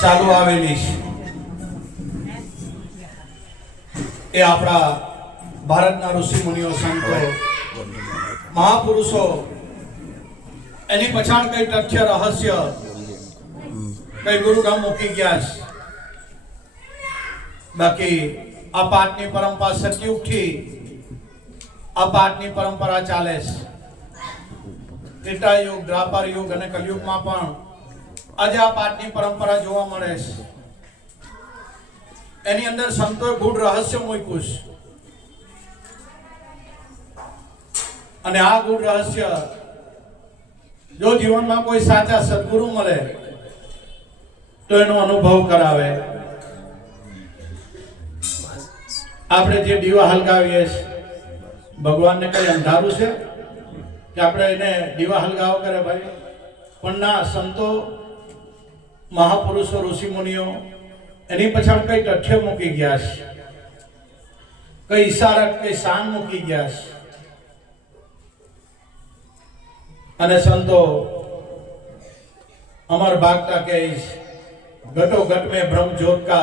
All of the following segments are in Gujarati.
ચાલુ આવેલી એ આપણા ભારતના ઋષિ મુનિઓ સંતો, મહાપુરુષો, એની પછાડ કઈ તથ્ય, રહસ્ય, કઈ ગુરુગામ મૂકી ગયા છે. બાકી આ પાઠની પરંપરા સતયુગથી આ પાઠની પરંપરા ચાલે છે. ત્રેતા યુગ દ્વાપર યુગ અને કલયુગમાં પણ આજે આ પાઠની પરંપરા જોવા મળે છે. એની અંદર સંતોએ ગૂઢ રહસ્ય મૂક્યું છે. અને આ ગૂઢ રહસ્ય જો જીવનમાં કોઈ સાચા સદગુરુ મળે, તો એનો અનુભવ કરાવે. આપણે જે દીવા હલગાવીએ છીએ, ભગવાનને કઈ અંધારું છે? કે આપણે એને દીવા હલગાવો કરે ભાઈ? પણ ના, સંતો મહાપુરુષો ઋષિ મુનિઓ એની પછાડ કઈ તથ્ય મૂકી ગયા છે કઈ ઈશારત કઈ શાન મૂકી ગયા છે અને સંતો अमर भागता के इस घटो घट में ब्रह्म ज्योत का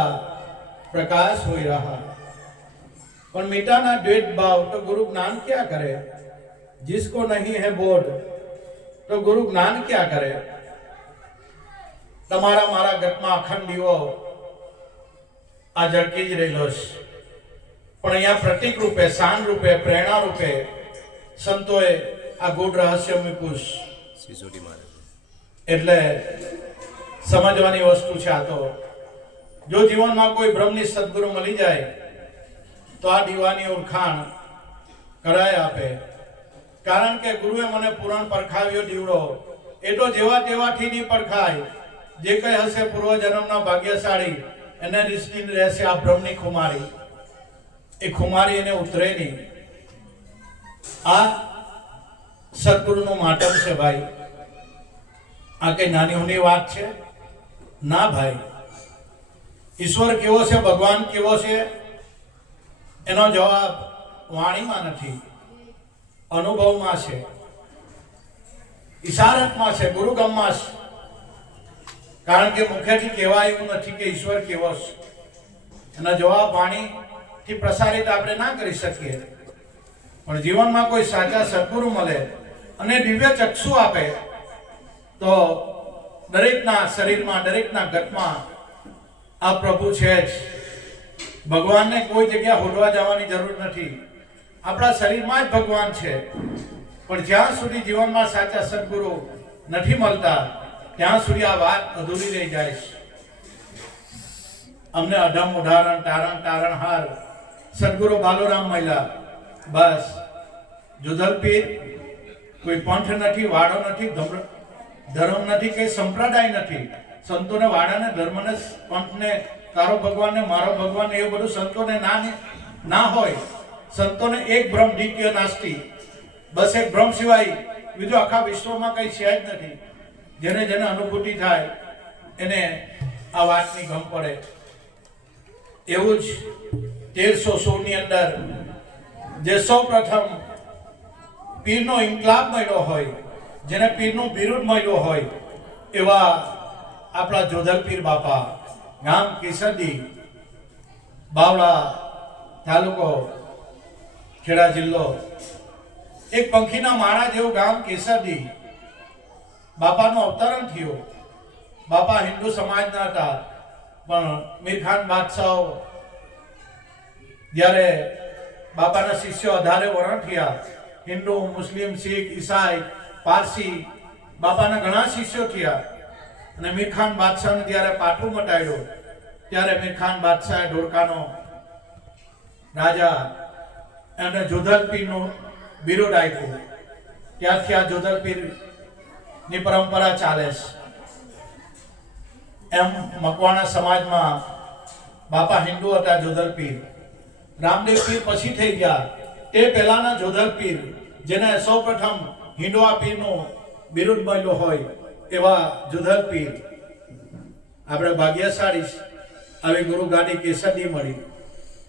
प्रकाश हो रहा पर मिटाना द्वेष भाव तो गुरु ज्ञान क्या करे जिसको नहीं है बोध તો ગુરુ જ્ઞાન ક્યાં કરે તમારા મારા ગતમાં અખંડ દીવો આ ઝડકી જ રહેલો છે. પણ અહીંયા પ્રતિક રૂપે શાન રૂપે પ્રેરણા રૂપે સંતોએ આ ગૂઢ રહસ્ય મૂક્યું મારે એટલે સમજવાની વસ્તુ છે આ તો. જો જીવનમાં કોઈ બ્રહ્મની સદગુરુ મળી જાય તો આ દીવાની ઓળખાણ કરાય આપે. કારણ કે ગુરુએ મને પુરાણ પરખાવ્યો દીવડો. એ તો જેવા તેવાથી નહીં પરખાય. જે કઈ હશે પૂર્વજન્મના ભાગ્યશાળી, એને રીસની રહેશે આ બ્રહ્મની ખુમારી. એ ખુમારી એને ઉતરે નહીં આ સદગુરુનું માટમ છે ભાઈ. આ કઈ નાની ઊની વાત છે? ના ભાઈ. ઈશ્વર કેવો છે, ભગવાન કેવો છે? એનો જવાબ વાણીમાં નથી. અનુભવમાં છે. ઈશારતમાં છે, ગુરુગમમાં છે. કારણ કે મુખેથી કહેવાય એવું નથી કે ઈશ્વર કેવો છે. એના જવાબ વાણીથી પ્રસારિત આપણે ના કરી શકીએ. પણ જીવનમાં કોઈ સાચા સદગુરુ મળે અને દિવ્ય ચક્ષુ આપે, તો દરેકના શરીરમાં, દરેકના ગટમાં આ પ્રભુ છે જ. ભગવાનને કોઈ જગ્યા હોડવા જવાની જરૂર નથી. આપણા શરીરમાં જ ભગવાન છે. પણ જ્યાં સુધી જીવનમાં સાચા સદગુરુ નથી મળતા ત્યાં સુધી આ વાત અધૂરી રહી જાય છે. અમને અઢમ ઉદાહરણ તારણ તારણ હાર સદગુરુ બાલુરામ મહિલા બસ. જુદલપીર કોઈ પંથ નથી, વાડો નથી, ધર્મ નથી કે સંપ્રદાય નથી. સંતોને, વાડાને, ધર્મને, પંથને, તારો ભગવાન ને મારો ભગવાન એવું બધું સંતોને ના ના હોય. સંતોને એક બ્રહ્મ દ્વિતીય નાસ્તી. બસ એક બ્રહ્મ સિવાય બીજું આખા વિશ્વમાં કઈ છે જ નથી. જેને જેને અનુભૂતિ થાય, એને આ વાતની ગમ પડે. એવું જ તેરસો સોળની અંદર જે સૌ પ્રથમ પીરનો ઇન્કલાબ મળ્યો હોય, જેને પીરનું બિરુદ મળ્યો હોય, એવા આપણા જોધલપીર બાપા, ગામ કેસરડી, બાવળા તાલુકો, ખેડા જિલ્લો. એક પંખીના માળા જેવું ગામ કેસરડી બાપાનું અવતરણ થયું. બાપા હિન્દુ સમાજના હતા. પણ મીરખાન બાદશાહ જ્યારે બાપાના શિષ્યો અધારે વરણ થયા, હિન્દુ, મુસ્લિમ, શીખ, ઈસાઈ, પારસી, બાપાના ઘણા શિષ્યો થયા. અને મીરખાન બાદશાહને જ્યારે પાઠું મટાડ્યું, ત્યારે મીરખાન બાદશાહે ઢોરકાનો રાજા એને જોધલપીરનું બિરુદ આપ્યું. ત્યારથી આ જોધલ પીરની પરંપરા ચાલે છે. એમ મકવાણા સમાજમાં બાપા હિન્દુ હતા જોધરપીર રામદેવ પીર પછી થઈ ગયા. તે પહેલાના જોધરપીર જેને સૌ પ્રથમ હિન્દુઆ પીરનું બિરુદ બન્યું હોય એવા જોધલ પીર. આપણે ભાગ્યશાળી આવી ગુરુ ગાડી કેસરની મળી.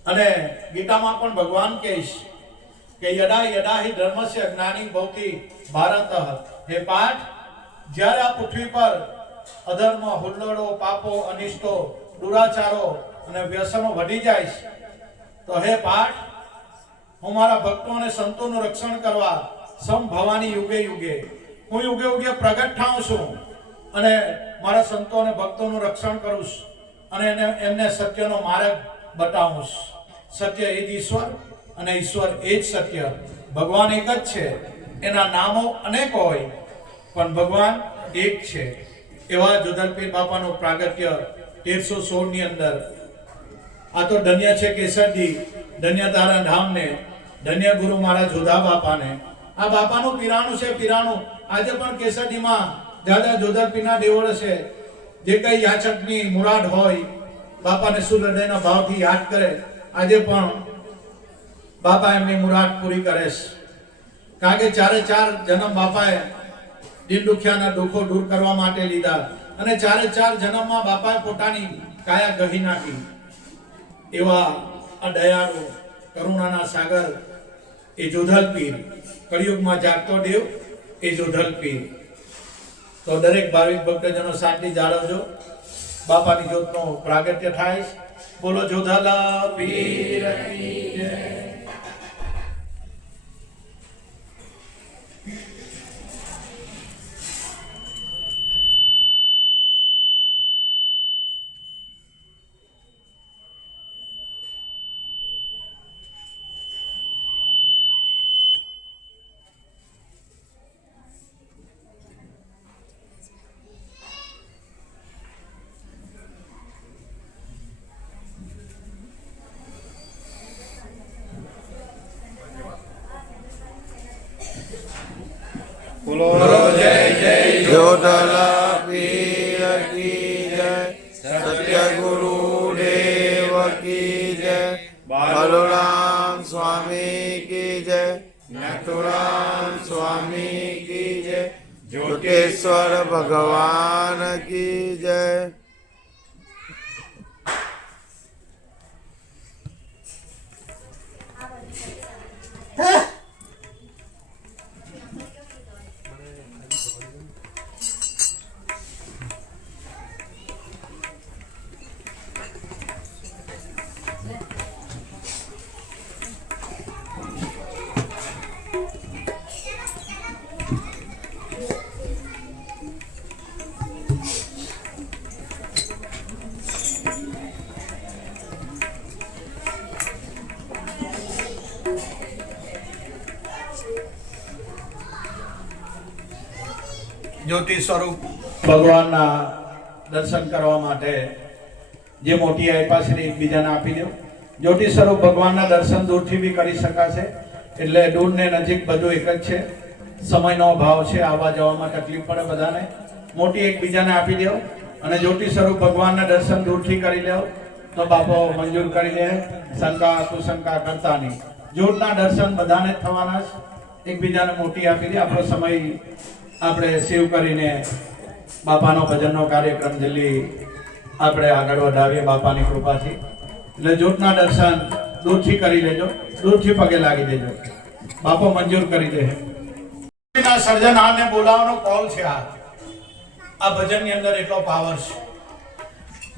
અને ગીતામાં પણ ભગવાન કહીશ કે યદા યદા હિ ધર્મસ્ય જ્ઞાની ભવતી ભારત. હે પાઠ જ્યારે આ પૃથ્વી પર અધર્મ, હુલ્લડો, પાપો, અનિષ્ટો, દુરાચારો અને વ્યસનો વધી જાય છે, તો હે પાઠ, હું મારા ભક્તો અને સંતોનું રક્ષણ કરવા સમ ભવાની યુગે યુગે, હું યુગે યુગે પ્રગટ થાઉં છું અને મારા સંતો અને ભક્તોનું રક્ષણ કરું છું અને એને, એમને સત્યનો માર્ગ બતાવું છું. સત્ય એ જ ઈશ્વર અને ઈશ્વર એ જ સત્ય. ભગવાન એક જ છે. એના નામો અનેક હોય. પણ ભગવાન એક છે. એવા જોધનપીર બાપાનું પ્રાગટ્ય તેરસો સોળની અંદર. આ તો ધન્ય છે કેસરજી, ધન્ય તારા ધામને, ધન્ય ગુરુ મારા જોધા બાપાને. આ બાપાનું પીરાણું છે, પીરાણું. આજે પણ કેસરજીમાં દાદા જોધરપીરના દેવળ છે. જે કઈ યાચકની મુરાદ હોય, બાપાને શુદ્ધ હૃદયના ભાવથી યાદ કરે. આજે પણ બાપા એમની મુરાદ પૂરી કરે છે. કારણ કે ચારે ચાર જન્મ બાપાએ દિન દુખ્યાના દુઃખો દૂર કરવા માટે લીધા અને ચારે ચાર જન્મમાં બાપાએ પોતાની કાયા ગહી નાખી. એવા આ દયાળુ કરુણાના સાગર, એ જોધલ પીર. કળિયુગમાં જાગતો દેવ, એ જોધલ પીર. તો દરેક ભાવિક ભક્તજનો શાંતિ જાળવજો. બાપાની જ્યોતનો પ્રાગટ્ય થાય. બોલો, જોધલ પીર બોલો જય જય જોધલા પીર કી જય સત્ય ગુરુ દેવ કી જય બલરામ સ્વામી કી જય નથુરામ સ્વામી કી જય જોટેશ્વર ભગવાન જ્યોતિ સ્વરૂપ ભગવાનના દર્શન કરવા માટે જે મોટી છે એકબીજાને આપી દો. જ્યોતિ સ્વરૂપ ભગવાનના દર્શન દૂરથી બી કરી શકાશે. એટલે દૂર ને નજીક બધું એક જ છે. સમયનો અભાવ છે, આવવા જવામાં તકલીફ પડે બધાને. મોટી એકબીજાને આપી દો અને જ્યોતિ સ્વરૂપ ભગવાનના દર્શન દૂરથી કરી લો. તો બાપો મંજૂર કરી લે. શંકા કુશંકા કરતા નહીં. જ્યોતના દર્શન બધાને થવાના છે એકબીજાને મોટી આપી દે. આપણો સમય આપણે સેવ કરીને બાપાનો ભજનનો કાર્યક્રમ જલ્દી આપણે આગળ વધાવીએ બાપાની કૃપાથી. એટલે જ્યોતના દર્શન દૂરથી કરી લેજો દૂરથી પગે લાગી દેજો. બાપો મંજૂર કરી દે. સર્જનહારને બોલાવવાનો કોલ છે આ. આ ભજનની અંદર એટલો પાવર છે.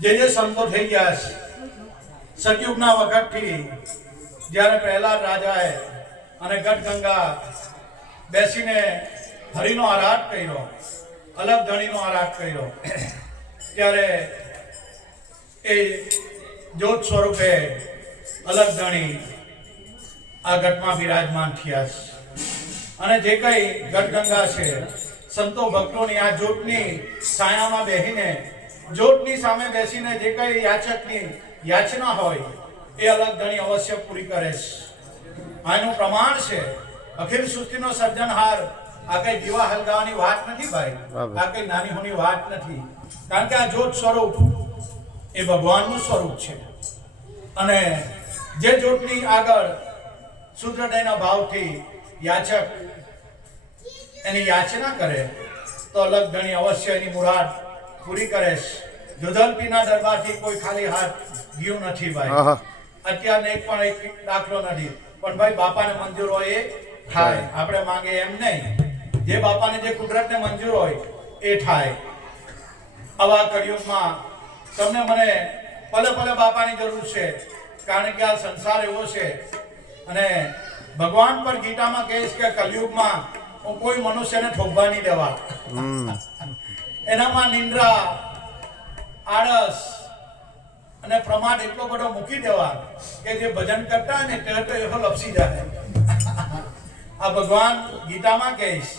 જે જે સંતો થઈ ગયા છે, સતયુગના વખતથી જ્યારે પ્રહલાદ રાજાએ અને ગઢગંગા બેસીને હરિનો આરાધ કર્યો. અલગ ધણીનો આરાધ કર્યો. ત્યારે એ જ્યોત સ્વરૂપે અલગ ધણી આ ઘટમાં બિરાજમાન થયા છે. અને જે કઈ ગઢગંગા છે, સંતો ભક્તોની આ જ્યોતની છાયામાં બેસીને જ્યોતની સામે બેસીને જે કઈ યાચકની યાચના હોય, એ અલગ ધણી અવશ્ય પૂરી કરે છે. આનું પ્રમાણ છે, અખિલ સૃષ્ટિનો સર્જનહાર આ કઈ દીવા હલગાવાની વાત નથી ભાઈ? આ કઈ નાની હોની વાત નથી. કારણ કે આ જોત સ્વરૂપ એ ભગવાનનું સ્વરૂપ છે. અને જે જોતની આગળ શુદ્ધ ભાવથી યાચક એની યાચના કરે તો અલગ અવશ્ય એની મુરાદ પૂરી કરે જુદલપીના દરબારથી કોઈ ખાલી હાથ ગયું નથી ભાઈ. અત્યારને એક પણ એક દાખલો નથી. પણ ભાઈ બાપાને મંજૂર હોય એ થાય. આપણે માંગે એમ નહીં. જે બાપાને જે કુદરતને મંજૂર હોય એ થાય. આવા કળિયુગમાં તમને મને પલે પલે બાપાની જરૂર છે કારણ કે આ સંસાર એવો છે. અને ભગવાન પર ગીતામાં કહે છે કે કલયુગમાં હું કોઈ મનુષ્યને ઠોકવા નહીં દેવા. એનામાં નિંદ્રા આળસ અને પ્રમાણ એટલો બધો મૂકી દેવા કે જે ભજન કરતા હોય ને તે તો એવો લપસી જાય. આ ભગવાન ગીતામાં કહીશ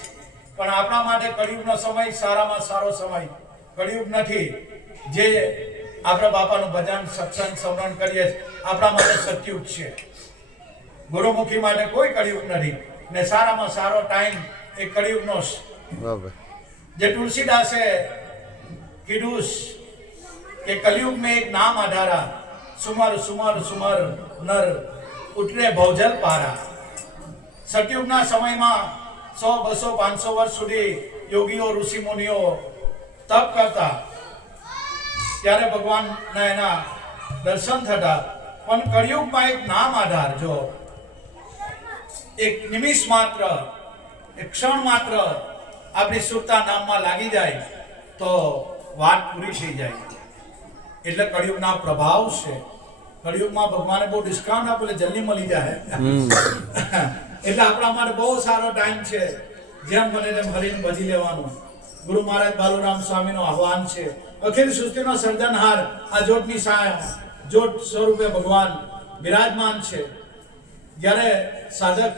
પણ આપણા માટે કળિયુગનો સમય સારામાં સારો સમય કળિયુગ નથી. જે આપણા બાપાનું ભજન સત્સંગ સ્મરણ કરીએ આપણા માટે સત્યુગ છે. ગુરુમુખી માટે કોઈ કળિયુગ નથી ને સારામાં સારો ટાઈમ એ કળિયુગનો જે તુલસીદાસે કીધું કે કલયુગ મેં એક નામ આધારા સુમર સુમર સુમર નર ઉતરે ભૌજલ પારા. સતયુગના સમયમાં સો, બસો, પાંચસો વર્ષ સુધી યોગીઓ ઋષિ મુનિઓ તપ કરતા. ત્યારે ભગવાનના એના દર્શન થતા. પણ કળિયુગમાં એક નામ આધાર જો, એક નિમિષ માત્ર, એક ક્ષણ માત્ર આપણી સુરતા નામમાં લાગી જાય, તો વાત પૂરી થઈ જાય. એટલે કળિયુગના પ્રભાવ છે. કળિયુગમાં ભગવાને બહુ ડિસ્કાઉન્ટ આપેલે, જલ્દી મળી જાય. એટલે આપણા માટે બહુ સારો ટાઈમ છે. જેમ બને તેમ હરીને ભજી લેવાનું. ગુરુ મહારાજ બાલુરામ સ્વામીનો આહવાન છે. અખિલ સૃષ્ટિનો સર્જનહાર આ જોટની સાય જોટ સ્વરૂપે ભગવાન બિરાજમાન છે. જ્યારે સાધક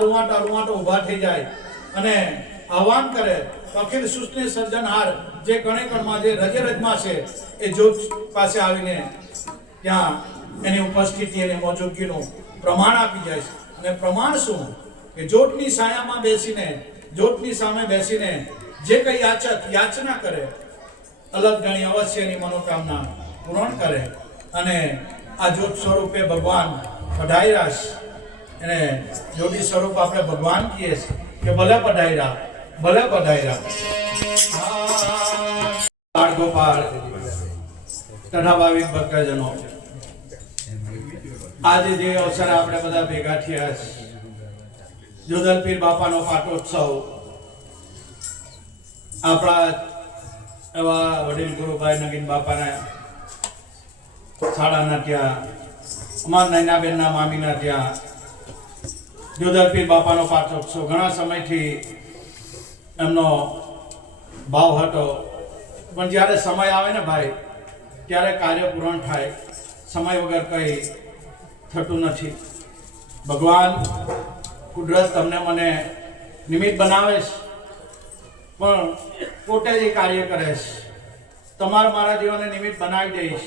રૂવાટા રૂવાટો ઊભા થઈ જાય અને આહવાન કરે, અખિલ સૃષ્ટિ સર્જનહાર જે કણે કણમાં જે રજે રજમાં છે, એ જોત પાસે આવીને ત્યાં એની ઉપસ્થિતિ અને મોજુદગીનું પ્રમાણ આપી જાય છે. અને પ્રમાણ શું? કે જોતની સાયામાં બેસીને, જોટની સામે બેસીને જે કઈ યાચક યાચના કરે, અલગ ગણી અવશ્ય એની મનોકામના પૂર્ણ કરે. અને આ જોત સ્વરૂપે ભગવાન છે એને જોડી સ્વરૂપ આપણે ભગવાન કહીએ છીએ કે ભલે પઢાયરા ભલે પઢાયરા. બાળ ગોપાળ. ભાવિક ભક્તજનો. આજે જે અવસરે આપણે બધા ભેગા થયા છે જોધલ પીર બાપાનો પાટોત્સવ, આપણા એવા વડીલ ગુરુભાઈ નગીન બાપાને શાળાના ત્યાં, અમારા નૈનાબેનના મામીના ત્યાં જોધલ પીર બાપાનો પાટોત્સવ. ઘણા સમયથી એમનો ભાવ હતો. પણ જ્યારે સમય આવે ને ભાઈ, ત્યારે કાર્ય પૂર્ણ થાય. સમય વગર કંઈ થતું નથી. ભગવાન કુદરત તમને મને નિમિત્ત બનાવે છે પણ પોતે જ કાર્ય કરે છે તમારા મારા જીવનને નિમિત્ત બનાવી દઈશ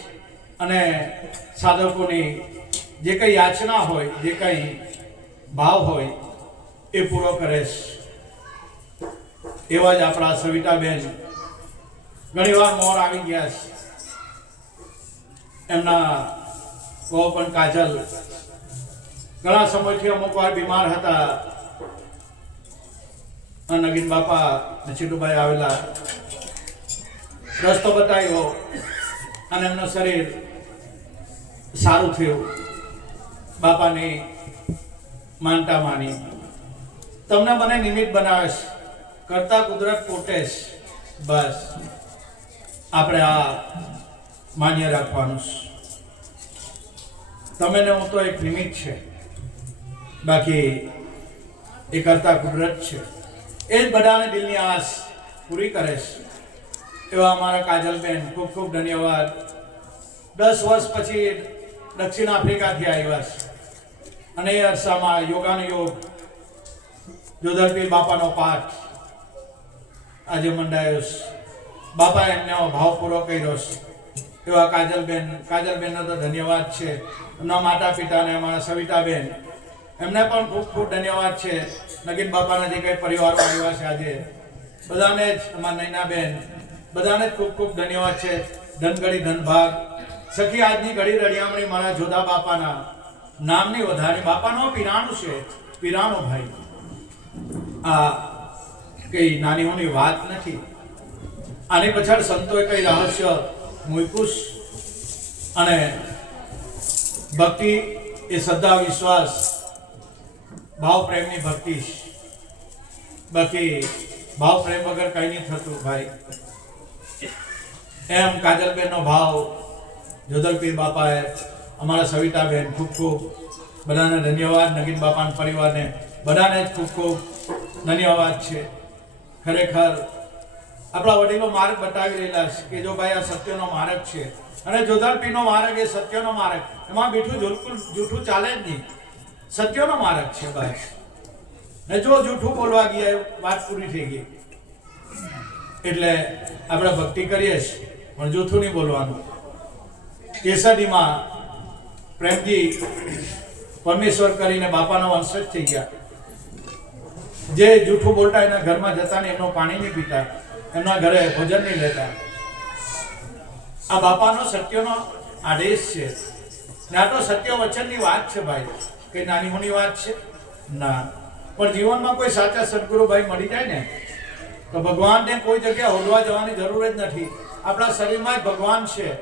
અને સાધકોની જે કંઈ યાચના હોય, જે કંઈ ભાવ હોય, એ પૂરો કરે છે એવા જ આપણા સવિતાબેન ઘણીવાર મોર આવી ગયા છે. એમના બહુ પણ કાજલ. ઘણા સમયથી અમુક વાર બીમાર હતા. નગીન બાપા નચીટુભાઈ આવેલા. રસ્તો બતાવ્યો અને એમનું શરીર સારું થયું. બાપાની માનતા માની. તમને મને નિમિત્ત બનાવીશ. કરતા કુદરત જ બસ. આપણે આ માન્ય રાખવાનું છે. તમે હું તો એક નિમિત્ત છે. બાકી એ કરતા કુદરત છે. એ જ બધાને દિલની આસ પૂરી કરે છે. એવા અમારા કાજલબેન ખૂબ ખૂબ ધન્યવાદ. દસ વર્ષ પછી દક્ષિણ આફ્રિકાથી આવ્યા છે. અને એ અરસામાં યોગાનો યોગ જોધરપીર બાપાનો પાઠ આજે મંડાયો છે. બાપા એમને ભાવ પૂરો કર્યો છે. એવા કાજલબેન, કાજલબેનનો તો ધન્યવાદ છે. એમના માતા પિતાને અમારા સવિતાબેન. એમને પણ ખૂબ ખૂબ ધન્યવાદ છે. નગીન બાપાના જે કંઈ પરિવારો આવ્યા છે આજે, બધાને જ અમારા નૈનાબેન, બધાને જ ખૂબ ખૂબ ધન્યવાદ છે. ધનગડી ધનભાગ, સખી આજની ઘડી રડિયામણી મારા જોધા બાપાના. નામની વધારે, બાપાનો પીરાણું છે. પીરાણું ભાઈ. આ કઈ નાની મોની વાત નથી. આની પછાડ સંતોએ કઈ રહસ્ય મૂક્યું છે. અને ભક્તિ એ શ્રદ્ધા, વિશ્વાસ ભાવ પ્રેમની ભક્તિ બાકી ભાવ પ્રેમ વગર કંઈ નહીં થતું ભાઈ. એમ કાજલબેનનો ભાવ, જોધલપીર બાપાએ, અમારા સવિતાબેન ખૂબ ખૂબ. બધાને ધન્યવાદ, નગીન બાપાના પરિવારને બધાને જ ખૂબ ખૂબ ધન્યવાદ છે. ખરેખર આપણા વડીલો માર્ગ બતાવી રહેલા છે કે જો ભાઈ આ સત્યનો માર્ગ છે. અને જોધલપીરનો માર્ગ એ સત્યનો માર્ગ. એમાં બીઠું જુઠ્ઠું જૂઠું ચાલે જ નહીં. સત્યનો માર્ગ છે બસ ને જો જૂઠું બોલવા ગયા વાત પૂરી થઈ ગઈ. એટલે આપણે ભક્તિ કરીએ છીએ, પણ જૂઠું નહીં બોલવાનું. કેસરીમાં પ્રેમથી પરમેશ્વર કરીને બાપાનો વંશજ થઈ ગયા. જે જૂઠું બોલતા એના ઘરમાં જતા ને એમનું પાણી નહીં પીતા. એમના ઘરે ભોજન નહીં લેતા. આ બાપાનો સત્યનો આદેશ છે. ને તો સત્ય વચનની વાત છે ભાઈ. કે નાની મોની વાત છે? ના. પણ જીવનમાં કોઈ સાચા સદગુરુ ભાઈ મળી જાય ને, તો ભગવાનને કોઈ જગ્યાએ હોલવા જવાની જરૂર જ નથી. આપણા શરીરમાં જ ભગવાન છે.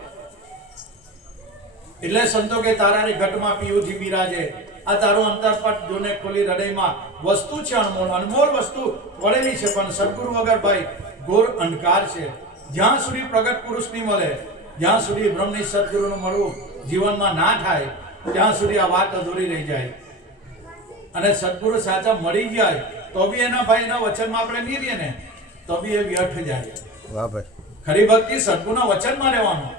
એટલે સંતો કે તારાની ઘટમાં પીયુજી બિરાજે. આ તારું અંતરપટ જોને ખોલી હૃદયમાં વસ્તુ છે અનમોલ. અનમોલ વસ્તુ વળેલી છે, પણ સદગુરુ વગર ભાઈ ઘોર અંધકાર છે. જ્યાં સુધી પ્રગટ પુરુષ નહીં મળે જ્યાં સુધી બ્રહ્મની સદગુરુનું મળવું જીવનમાં ના થાય ત્યાં સુધી આ વાત અધૂરી રહી જાય. અને સદગુરુ સાચા મળી જાય તો બી એના ભાઈ એના વચનમાં આપણે નહીં રહીએ ને તો બી એ વ્યર્થ જાય. વાહ ભાઈ. ખરી ભક્તિ સદગુરુના વચનમાં રહેવાનું.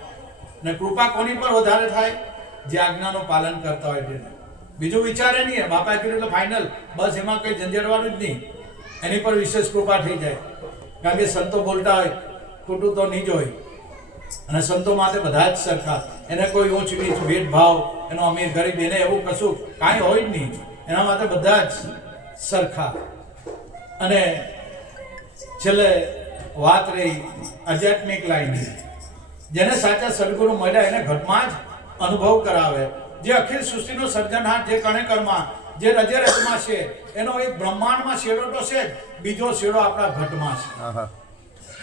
ને કૃપા કોની પર વધારે થાય? જે આજ્ઞાનું પાલન કરતા હોય તેને. બીજું વિચારે નહીં બાપા કીધું એટલે ફાઇનલ બસ એમાં કઈ ઝંઝટવાનું જ નહીં. એની પર વિશેષ કૃપા થઈ જાય. કારણ કે સંતો બોલતા હોય, ખોટું તો નહીં જ હોય. અને સંતો માટે બધા જ સરખા એને કોઈ ઊંચ નીચ ભેદભાવ, એનો અમીર ગરીબ, એને એવું કશું કાંઈ હોય જ નહીં. એના માટે બધા જ સરખા. અને છેલ્લે વાત રહી આધ્યાત્મિક લાઈનની. જેને સાચા સદગુરુ મળ્યા, એને ઘટમાં જ અનુભવ કરાવે. જે અખિલ સૃષ્ટિનો સર્જનહાર, જે કણેકરમાં જે રજે રજમાં છે એનો એક બ્રહ્માંડમાં શેડો તો છે જ. બીજો શેડો આપણા ઘટમાં છે.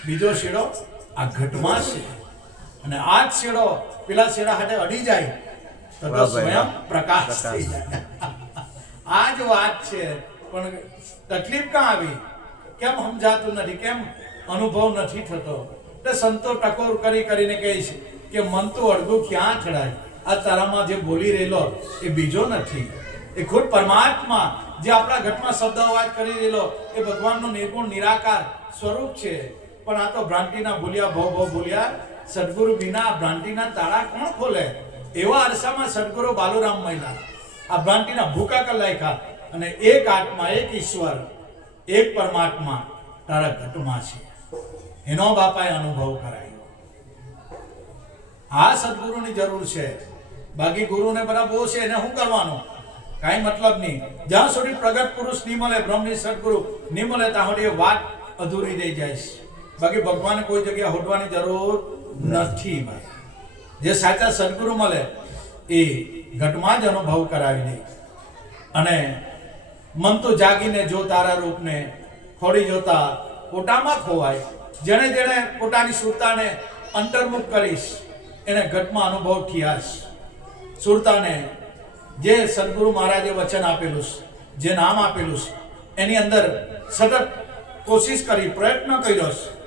બીજો શેડો આ ઘટમાં છે. અને આ જ શેડો પેલા શેડા હાથે અડી જાય તો તો સ્વયં પ્રકાશ. થઈ જાય. આ જ વાત છે. પણ તકલીફ ક્યાં આવી? કેમ સમજાતું નથી? કેમ અનુભવ નથી થતો? તે સંતો ટકોર કરી કરીને કહે છે કે મન તો અડધું ક્યાં ચડાય? આ તારામાં જે બોલી રહેલો એ બીજો નથી. એ ખુદ પરમાત્મા જે આપણા ઘટમાં શબ્દ અવાજ કરી રહેલો, એ ભગવાનનો નિર્ગુણ, નિરાકાર સ્વરૂપ છે. પણ આ તો ભ્રાંતિના ભૂલ્યા, ભવ ભવ ભૂલ્યા. સદગુરુ વિના ભ્રાંતિના તાળા કોણ ખોલે? એવા અરસામાં સદગુરુ બાલુરામ મહિલા. આ ભ્રાંતિના ભૂકા કલાયકા અને એક આત્મા, એક ઈશ્વર, એક પરમાત્મા તારા ઘટમાં છે. એનો બાપાએ અનુભવ કરાયો. આ સદગુરુની જરૂર છે. બાકી ગુરુને બધા બહુ છે એને શું કરવાનું? કાંઈ મતલબ નહીં. જ્યાં સુધી પ્રગટ પુરુષ નહીં મળે બ્રહ્મની સદગુરુ નહીં મળે ત્યાં સુધી વાત અધૂરી રહી જાય છે. બાકી ભગવાને કોઈ જગ્યાએ હોડવાની જરૂર નથી જે સાચા સદગુરુ મળે, એ ઘટમાં જ અનુભવ કરાવી દે. અને મન તો જાગીને જો તારા રૂપને ખોડી જોતા પોતામાં ખોવાય. જેણે જેણે પોતાની સુરતાને અંતર્મુખ કરીશ, એને ઘટમાં અનુભવ થયા સુરતાને જે સદગુરુ મહારાજે વચન આપેલું છે જે નામ આપેલું છે એની અંદર સતત કોશિશ કરી પ્રયત્ન કર્યો છે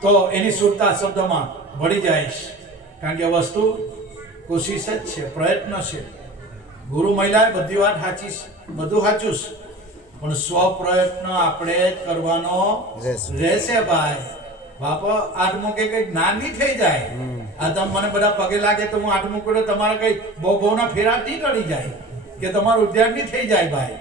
તો એની સુરતા શબ્દમાં ભળી જાય છે. કારણ કે વસ્તુ કોશિશ જ છે પ્રયત્ન છે. ગુરુ મહિલાએ બધી વાત સાચી છે બધું સાચું છે. પણ સ્વ પ્રયત્ન આપણે જ કરવાનો રહેશે. ભાઈ. બાપા આત્મો કે કઈ નાની થઈ જાય. આ તમે મને બધા પગે લાગે તો હું આઠમું કરો તમારે કઈ બહુ બહુના ફેરા નહીં ટળી જાય કે તમારું ઉદ્યાન નહીં થઈ જાય ભાઈ.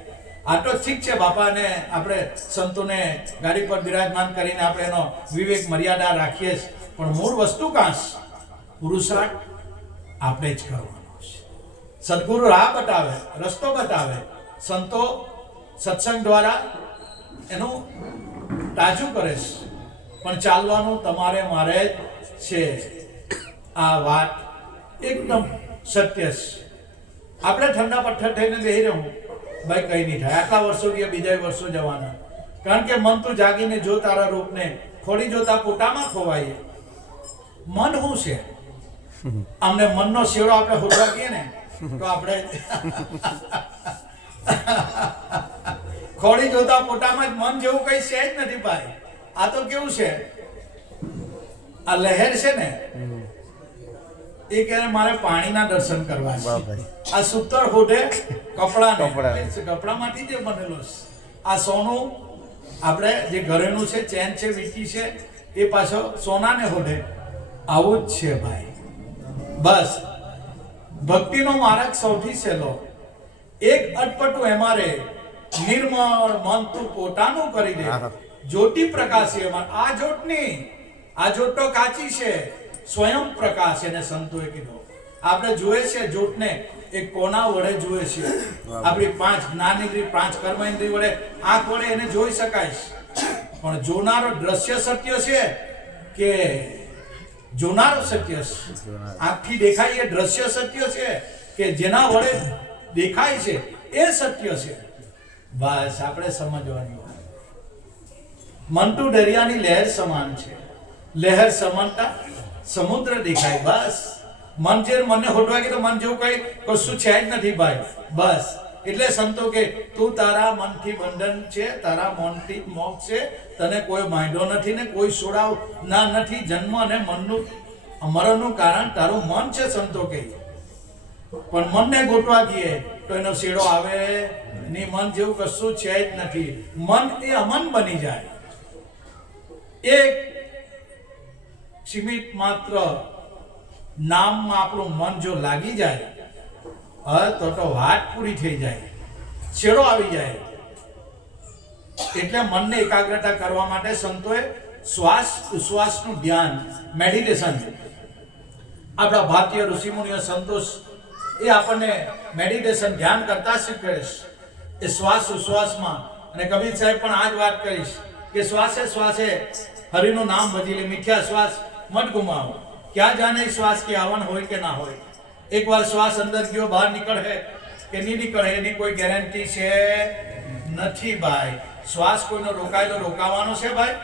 આ તો ઠીક છે બાપાને આપણે સંતોને ગાડી પર બિરાજમાન કરીને આપણે એનો વિવેક, મર્યાદા રાખીએ છીએ પણ મૂળ વસ્તુ કાં પુરુષાર્થ આપણે જ કરવાનો છે. સદગુરુ રાહ બતાવે, રસ્તો બતાવે. સંતો સત્સંગ દ્વારા એનું તાજું કરે છે. પણ ચાલવાનું તમારે, મારે છે. આ વાત એકદમ સત્ય છે. આપણે ઠંડા પથ્થર થઈને બેહી રહું, ભાઈ કઈ નહીં થાય. આટલા વર્ષો ગયા બીજા વર્ષો જવાના. કારણ કે મન તો જાગીને જો તારા રૂપને ખોડી જોતા પોતામાં ખોવાઈએ. મન શું છે? અમને મનનો શેડો આપણે હોદવા કહીએ ને, તો આપણે ખોડી જોતા પોતામાં જ મન જેવું કઈ છે જ નથી, ભાઈ. આ તો કેવું છે? આ લહેર છે ને એ કહે મારે પાણીના દર્શન કરવા છે. આ સૂતર હોઠે કપડા કપડાં. કપડામાંથી જે બનેલો છે. આ સોનું આપણે જે ઘરેનું છે ચેન છે વીટી છે એ પાછો સોનાને હોઠે આવું જ છે ભાઈ. બસ. ભક્તિનો માર્ગ સૌથી સહેલો. એક અટપટું એમારે નિર્મળ મન તું પોતાનું કરી દે. જ્યોતિ પ્રકાશી એમાં. આ જોટની આ જોટ તો કાચી છે. સ્વયં પ્રકાશ એને સંતોએ કીધો. આપણે જોઈએ છે જૂઠને એ કોના વડે જોઈએ છે આપણી પાંચ જ્ઞાનેન્દ્રિય પાંચ કર્મેન્દ્રિય વડે આંખ વડે એને જોઈ શકાય પણ જોનારો દ્રશ્ય સત્ય છે કે જોનારો સત્ય છે? આંખથી દેખાય એ દ્રશ્ય સત્ય છે કે જેના વડે દેખાય છે એ સત્ય છે? બસ આપણે સમજવાની વાત મંટુ દરિયાની લહેર સમાન છે. લહેર સમાનતા સમુદ્ર દેખાય, બસ. મન જે મને હોટવા કે તો મન જેવું કઈ કશું છે જ નથી ભાઈ. બસ. એટલે સંતો કે, તું તારા મનથી બંધન છે, તારા મનથી મોક્ષ છે. તને કોઈ માંડો નથી ને કોઈ સોડાવ ના નથી. જન્મ અને મનનું, મરણનું કારણ તારું મન છે, સંતો કે પણ મનને ગોટવા દઈએ, તો એનો શેડો આવે ની મન જેવું કશું છે જ નથી. મન એ અમન બની જાય. એક સીમિત માત્ર નામમાં આપણું મન જો લાગી જાય હા તો તો વાત પૂરી થઈ જાય, છેડો આવી જાય. એટલે મનને એકાગ્રતા કરવા માટે સંતોએ શ્વાસ, ઉશ્વાસનું ધ્યાન, મેડિટેશન. આપણા ભારતીય ઋષિમુનિઓ સંતોષ એ આપણને મેડિટેશન ધ્યાન કરતા શીખવેશ એ શ્વાસ, ઉશ્વાસમાં, અને કબીર સાહેબ પણ આ જ વાત કરીશ કે શ્વાસે શ્વાસે હરિનું નામ ભજી લે મીઠ્યા શ્વાસ મત ગુમાવો. ક્યાં જાને શ્વાસ કે આવન હોય કે ના હોય. એકવાર શ્વાસ અંદર ગયો, બહાર નીકળે કે નહીં નીકળે, એની કોઈ ગેરંટી છે નથી ભાઈ. શ્વાસ કોઈનો રોકાયેલો રોકાવાનો છે ભાઈ.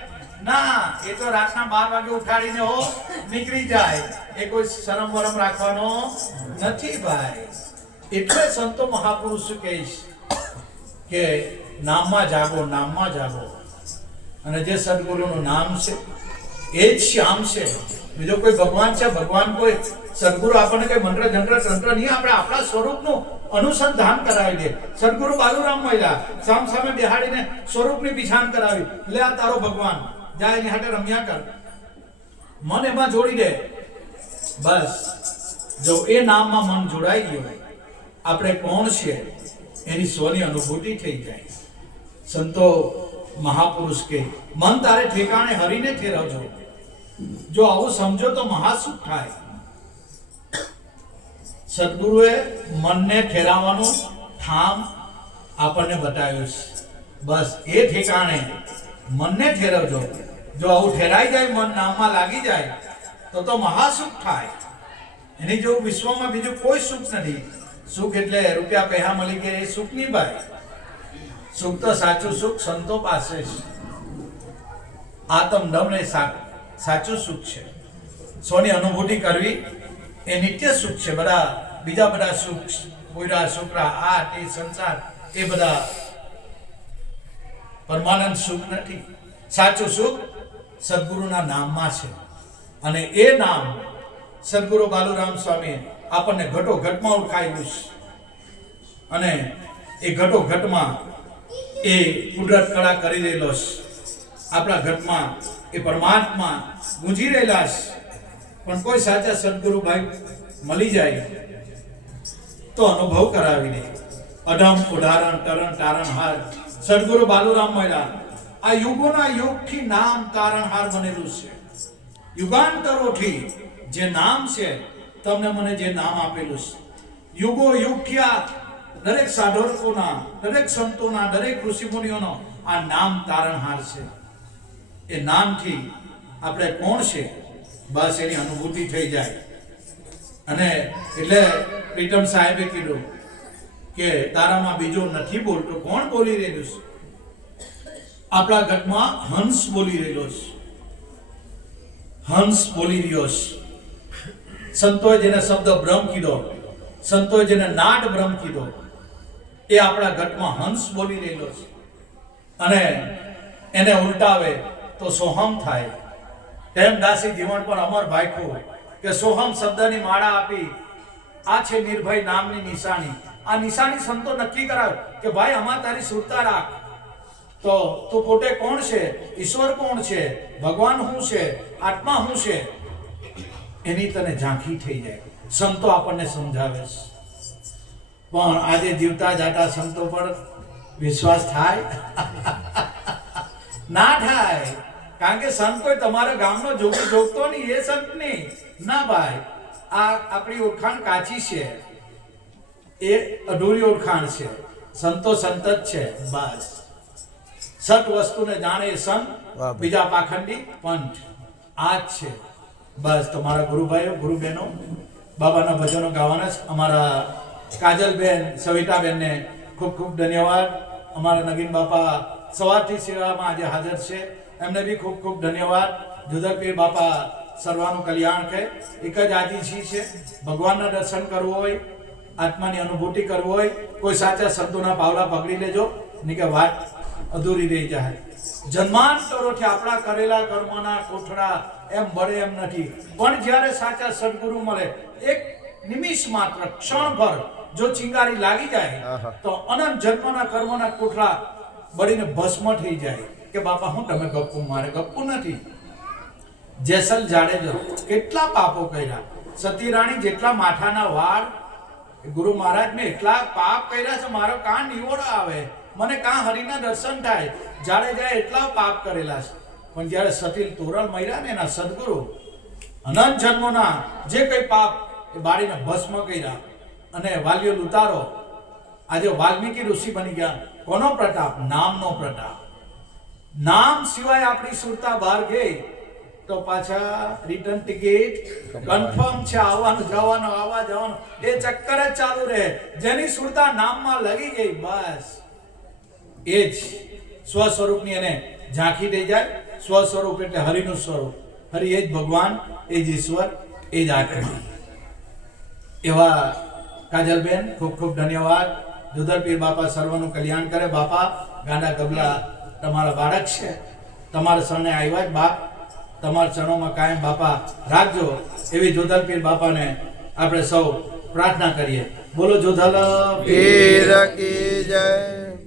ના, એ તો રાતના બાર વાગે ઉઠાડીને હો, નીકળી જાય. એ કોઈ શરમ વરમ રાખવાનો નથી ભાઈ. એટલે સંતો મહાપુરુષ કહીશ કે નામમાં જાગો નામમાં જાગો. અને જે સદગુરુનું નામ છે એ જ શ્યામ છે. બીજો કોઈ ભગવાન છે? ભગવાન કોઈ સદગુરુ આપણને કઈ મંત્ર, જંત્ર, તંત્ર નહીં, આપણે આપણા સ્વરૂપનું અનુસંધાન કરાવી દે. સદગુરુ બાલુરામ મળ્યા. સામ સામે બિહાડીને સ્વરૂપની પીછાણ કરાવી. લે આ તારો ભગવાન. જા એની હાટે રમ્યા કર. મન એમાં જોડી દે. બસ. જો એ નામમાં મન જોડાઈ ગયું આપણે કોણ છે એની સ્વની અનુભૂતિ થઈ જાય. સંતો મહાપુરુષ કે, મન તારે ઠેકાણે હરીને ઠેરવજો જો આવું સમજો તો મહાસુખ થાય. સદગુરુએ મનને ઠેરાવવાનું ઠામ આપણને બતાવ્યું છે. બસ એ ઠેકાણે મનને ઠેરવજો જો આવું ઠેરાઈ જાય, મન નામમાં લાગી જાય, તો તો મહાસુખ થાય. એની જેવું વિશ્વમાં બીજું કોઈ સુખ નથી. સુખ એટલે રૂપિયા પૈસા મળી ગયા એ સુખ નહીં ભાઈ. સુખ તો સાચું સુખ સંતો પાસે છે આત્મ દમ ને સા- સાચું સુખ છે. સોની અનુભૂતિ કરવી એ નિત્ય સુખ છે. બધા બીજા બધા સુખ કોયરા છોકરા, આ તે સંસાર એ બધા પરમાનંદ સુખ નથી. સાચું સુખ સદગુરુના નામમાં છે. અને એ નામ સદગુરુ બાલુરામ સ્વામી આપણને ઘટો ઘટમાં ઓળખાયું છે. અને એ ઘટો ઘટમાં એ કુદરત કળા કરી રહેલો છે. આપણા ઘટમાં એ પરમાત્મા ગુંજી રહેલા છે. પણ કોઈ સાચા સદગુરુ ભાઈ મળી જાય તો અનુભવ કરાવી દે અઢમ ઉદાહરણ, તરણ, તારણ, હાર, સદગુરુ બાલુરામ મળ્યા. આ યુગોના યુગથી નામ તારણહાર બનેલું છે. યુગાંતરોથી જે નામ છે, તમને મને જે નામ આપેલું છે. યુગો યુગથી આ દરેક સાધકોના, દરેક સંતોના, દરેક ઋષિમુનિઓનો આ નામ તારણહાર છે. એ નામથી આપણે કોણ છે? બસ એની અનુભૂતિ થઈ જાય. અને એટલે પ્રીતમ સાહેબે કીધું કે તારામાં બીજો નથી બોલતો. કોણ બોલી રહ્યું છે? આપણા ઘટમાં હંસ બોલી રહ્યો છે. હંસ બોલી રહ્યો છે. સંતોએ જેને શબ્દ બ્રહ્મ કીધો, સંતોએ જેને નાટ બ્રહ્મ કીધો, એ આપણા ઘટમાં હંસ બોલી રહેલો છે. અને એને ઉલટાવે તો સોહમ થાય. તેમ દાસી જીવન પર અમર ભાઈખું કે સોહમ શબ્દની માળા આપી, આ છે નિર્ભય નામની નિશાની. આ નિશાની સંતો નક્કી કરાવ કે ભાઈ, આમાં તારી સુરતા રાખ. તો તું પોતે કોણ છે? ઈશ્વર કોણ છે? ભગવાન શું છે? આત્મા શું છે? એની તને ઝાંખી થઈ જાય. સંતો આપણને સમજાવે પણ આજે જીવતા જાતા સંતો પર વિશ્વાસ થાય? ના થાય. કારણ કે સંત કોઈ તમારા ગામનો જોગી જોગતો નહીં એ સંત નહીં. ના ભાઈ આ આપણી ઓળખાણ કાચી છે. એ અધૂરી ઓળખાણ છે. સંતો સંત જ છે. બસ. સત વસ્તુને જાણે એ સંત બીજા પાખંડી પંથ. આ જ છે. બસ તમારા ગુરુભાઈઓ ગુરુબહેનો બાબાના ભજનો ગાવાના છે અમારા કાજલબેન સવિતાબેનને ખૂબ ખૂબ ધન્યવાદ. અમારા નગીન બાપા સવારથી સેવામાં આજે હાજર છે. એમને બી ખૂબ ખૂબ ધન્યવાદ. જુદરપીર બાપા સર્વાનું કલ્યાણ કરે એક જ આજીજી છે. ભગવાનના દર્શન કરવું હોય આત્માની અનુભૂતિ કરવું હોય કોઈ સાચા શબ્દોના પાવલા પકડી લેજો ને કે વાત અધૂરી રહી જાય. જન્માંતરોથી આપણા કરેલા કર્મોના કોઠડા એમ બળે એમ નથી. પણ જ્યારે સાચા સદગુરુ મળે એક નિમિષ માત્ર ક્ષણભર જો ચિંગારી લાગી જાય તો અનંત જન્મના કર્મોના કોઠડા બળીને ભસ્મ થઈ જાય. કે બાપા, હું તમે ગપ્પુ, મારે ગપ્પુ નથી. જેસલ જાડેજો, કેટલા પાપો કર્યા. સતી રાણી જેટલા માથાના વાળ ગુરુ મહારાજ મેં એટલા પાપ કર્યા છે, મારો કાં નિવોડો આવે. મને કાં હરિના દર્શન થાય? જાડેજાએ એટલા પાપ કરેલા છે. પણ જ્યારે સતીલ તોરણ મર્યા ને એના સદગુરુ, અનંત જન્મોના જે કંઈ પાપ એ બાળીને ભસ્મ કર્યા. અને વાલ્યો લુતારો, આજે વાલ્મીકી ઋષિ બની ગયા. કોનો પ્રતાપ? નામનો પ્રતાપ. નામ સિવાય આપણી સુરતા બહાર ગઈ, તો પાછા રિટર્ન ટિકિટ કન્ફર્મ છે, આવવાનું, જવાનું, આવવા જવાનું. એ ચક્કર જ ચાલુ રહે. જેની સુરતા નામમાં લગી ગઈ, બસ. એ જ સ્વ એને ઝાંખી દઈ જાય. સ્વ સ્વરૂપ એટલે હરિનું સ્વરૂપ. હરિ એ જ ભગવાન, એ જ ઈશ્વર, એ જ આત્મા. એવા કાજલબેન, ખૂબ ખૂબ ધન્યવાદ. દુધરપીર બાપા સર્વનું કલ્યાણ કરે. બાપા, ગાંડા ગબલા તમારા બાળક છે, તમારા શરણે આવ્યા જ બાપ, તમારા ચરણોમાં કાયમ બાપા રાખજો. એવી જોધલપીર બાપાને આપણે સૌ પ્રાર્થના કરીએ. બોલો જોધલ પીર કી જય.